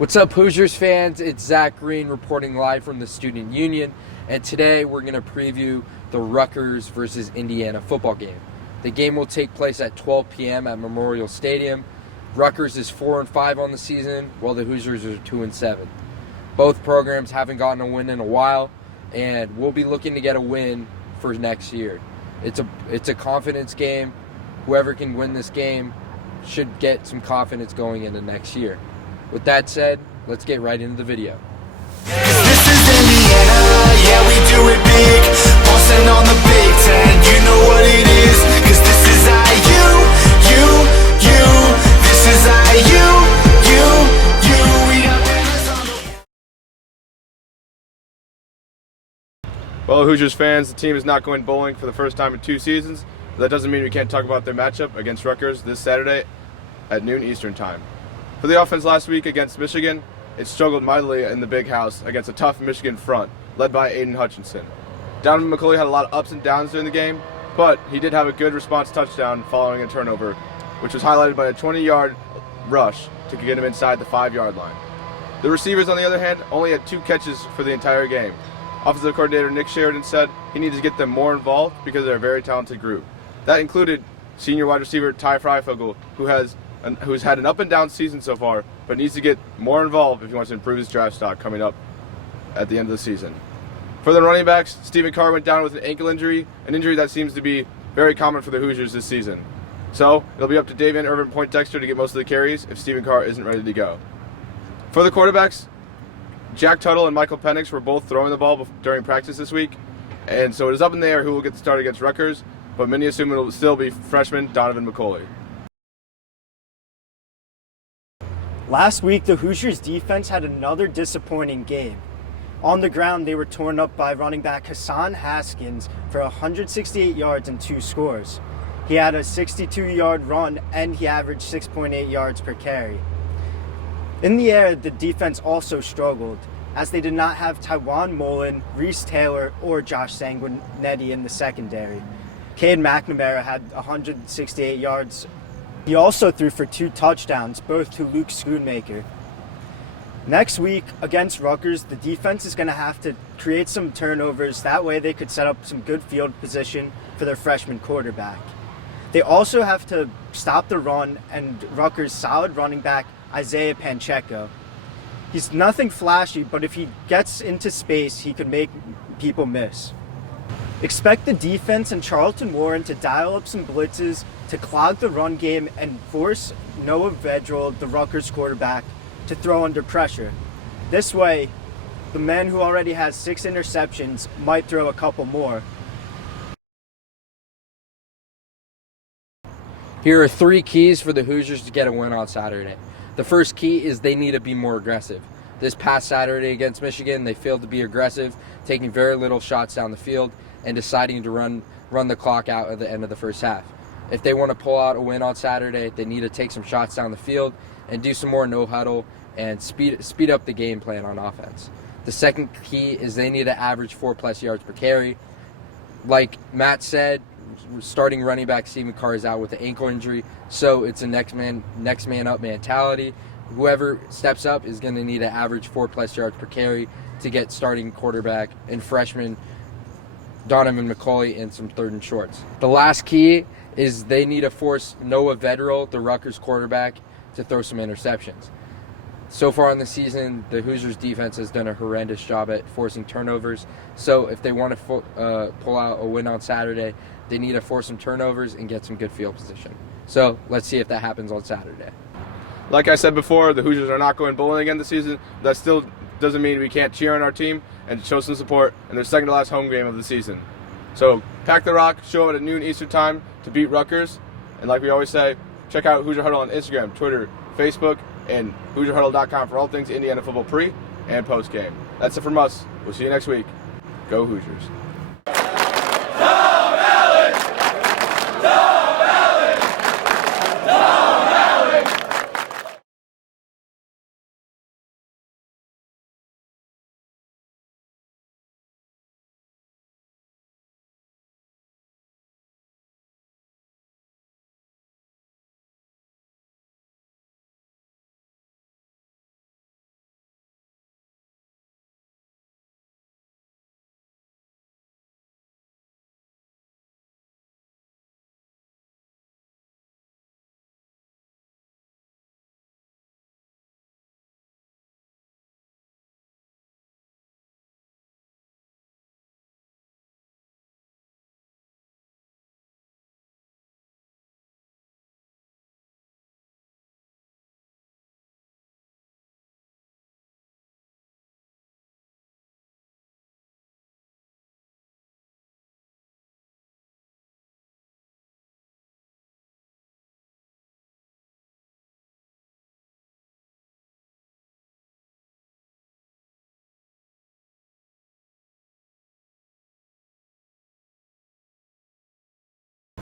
What's up, Hoosiers fans? It's Zach Greene reporting live from the Student Union, and today we're going to preview the Rutgers versus Indiana football game. The game will take place at 12 p.m. at Memorial Stadium. Rutgers is 4-5 on the season, while the Hoosiers are 2-7. Both programs haven't gotten a win in a while, and we'll be looking to get a win for next year. It's a confidence game. Whoever can win this game should get some confidence going into next year. With that said, let's get right into the video. This is Indiana, yeah, we do it big. Bossing on the Big Ten, you know what it is. Cause this is IU, you. This is IU, you. We got banners on the... Well, Hoosiers fans, the team is not going bowling for the first time in 2 seasons. But that doesn't mean we can't talk about their matchup against Rutgers this Saturday at noon Eastern Time. For the offense last week against Michigan, it struggled mightily in the big house against a tough Michigan front, led by Aiden Hutchinson. Donovan McCulley had a lot of ups and downs during the game, but he did have a good response touchdown following a turnover, which was highlighted by a 20-yard rush to get him inside the 5-yard line. The receivers, on the other hand, only had 2 catches for the entire game. Offensive coordinator Nick Sheridan said he needed to get them more involved because they're a very talented group. That included senior wide receiver Ty Freifogel, who's had an up and down season so far, but needs to get more involved if he wants to improve his draft stock coming up at the end of the season. For the running backs, Stephen Carr went down with an ankle injury, an injury that seems to be very common for the Hoosiers this season. So it'll be up to Davian Irvin Poindexter to get most of the carries if Stephen Carr isn't ready to go. For the quarterbacks, Jack Tuttle and Michael Penix were both throwing the ball during practice this week, and so it is up in the air who will get the start against Rutgers, but many assume it will still be freshman Donovan McCulley. Last week, the Hoosiers' defense had another disappointing game. On the ground, they were torn up by running back Hassan Haskins for 168 yards and 2 scores. He had a 62-yard run, and he averaged 6.8 yards per carry. In the air, the defense also struggled, as they did not have Tywan Mullen, Reese Taylor, or Josh Sanguinetti in the secondary. Cade McNamara had 168 yards. He also threw for 2 touchdowns, both to Luke Schoonmaker. Next week, against Rutgers, the defense is going to have to create some turnovers. That way they could set up some good field position for their freshman quarterback. They also have to stop the run and Rutgers' solid running back, Isaiah Pacheco. He's nothing flashy, but if he gets into space, he could make people miss. Expect the defense and Charlton Warren to dial up some blitzes to clog the run game and force Noah Vedral, the Rutgers quarterback, to throw under pressure. This way, the man who already has 6 interceptions might throw a couple more. Here are 3 keys for the Hoosiers to get a win on Saturday. The first key is they need to be more aggressive. This past Saturday against Michigan, they failed to be aggressive, taking very little shots down the field and deciding to run the clock out at the end of the first half. If they want to pull out a win on Saturday, they need to take some shots down the field and do some more no huddle and speed up the game plan on offense. The second key is they need to average 4+ yards per carry. Like Matt said, starting running back Stephen Carr is out with an ankle injury, so it's a next man up mentality. Whoever steps up is going to need to average 4+ yards per carry to get starting quarterback and freshman Donovan McCulley in some 3rd and shorts. The last key is they need to force Noah Vedral, the Rutgers quarterback, to throw some interceptions. So far in the season, the Hoosiers defense has done a horrendous job at forcing turnovers. So if they want to pull out a win on Saturday, they need to force some turnovers and get some good field position. So let's see if that happens on Saturday. Like I said before, the Hoosiers are not going bowling again this season. That still doesn't mean we can't cheer on our team and show some support in their second to last home game of the season. So pack the rock, show up at noon Eastern Time to beat Rutgers. And like we always say, check out Hoosier Huddle on Instagram, Twitter, Facebook, and HoosierHuddle.com for all things Indiana football pre and post game. That's it from us. We'll see you next week. Go Hoosiers.